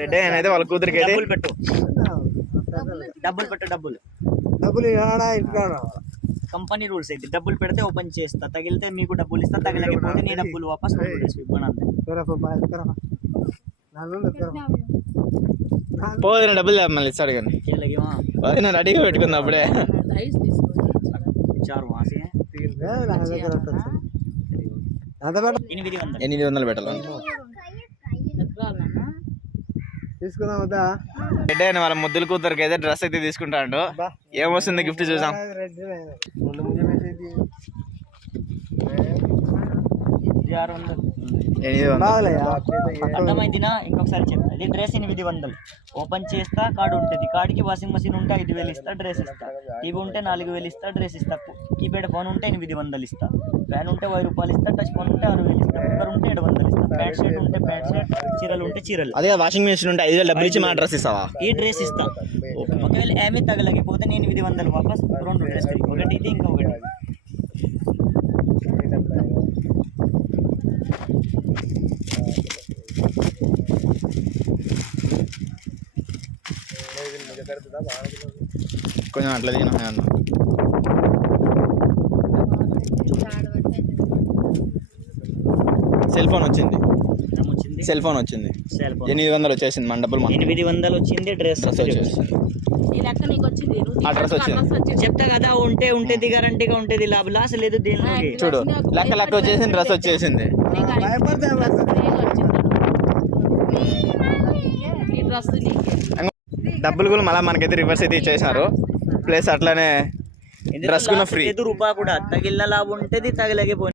రెడ్డి అయితే వాళ్ళ కూతురికి అయితే డబ్బులు ఇంటికాడ కంపెనీ రూల్స్ అయితే డబ్బులు పెడితే ఓపెన్ చేస్తా, తగిలితే మీకు డబ్బులు ఇస్తా, తగిలకపోతే నీ డబ్బులు వాపస్ ఇవ్వను అంతే. పోదిన డబ్బులు మళ్ళీ ఇస్తాడు కానీ పోదిన రెడీగా పెట్టుకుంది అప్పుడే. 800 పెట్టాలి తీసుకుందాం వద్దా. రెడ్డి అయిన వాళ్ళ ముద్దుల కూతురికి అయితే డ్రెస్ అయితే తీసుకుంటాడు. ఏమొస్తుంది గిఫ్ట్ చూసాం. అర్థమైందినా? ఇంకొకసారి చెప్తా. ఇది డ్రెస్ 800 ఓపెన్ చేస్తా, కార్డు ఉంటుంది, కార్డుకి వాషింగ్ మెషిన్ ఉంటే 5,000 ఇస్తా, డ్రెస్ ఇస్తా. టీవీ ఉంటే 4,000 ఇస్తా, డ్రెస్ ఇస్తా. కీప్యాడ్ ఫోన్ ఉంటే 800 ఇస్తా, ఫ్యాన్ ఉంటే 1000 రూపాయలు ఇస్తా, టచ్ ఫోన్ ఉంటే 6,000 ఇస్తా, కుక్కర్ ఉంటే 700 ఇస్తా, ప్యాంట్ షర్ట్ ఉంటే ప్యాంట్ షర్ట్, చీరలు ఉంటే చీరలు. అదే వాషింగ్ మెషిన్ ఉంటే 5,000 డబ్బులు ఇచ్చి మన డ్రెస్ ఇస్తావా? ఈ డ్రెస్ ఇస్తా. ఒకవేళ ఏమీ తగలకపోతే నేను 800 వాపస్ 2 డ్రెస్, ఒకటి ఇది ఇంకొకటి. కొంచెం అట్లా దిగినా అన్న. సెల్ ఫోన్ వచ్చింది, 800 వచ్చేసింది. మన డబ్బులు 800 వచ్చింది. డ్రెస్ వచ్చేసింది. ఆ డ్రెస్ వచ్చింది. చెప్తా కదా, ఉంటే గ్యారంటీగా ఉంటుంది, లాస్ లేదు దీనికి. చూడు లెక్క వచ్చేసింది, డ్రెస్ వచ్చేసింది. డబ్బులు కూడా మళ్ళీ మనకైతే రివర్స్ అయితే ఇచ్చేసినారు. ప్లస్ అట్లానే డ్రెస్ కూడా ఫ్రీ. రూపాయి కూడా తగిలిన లాభం ఉంటుంది, తగిలకపోయినా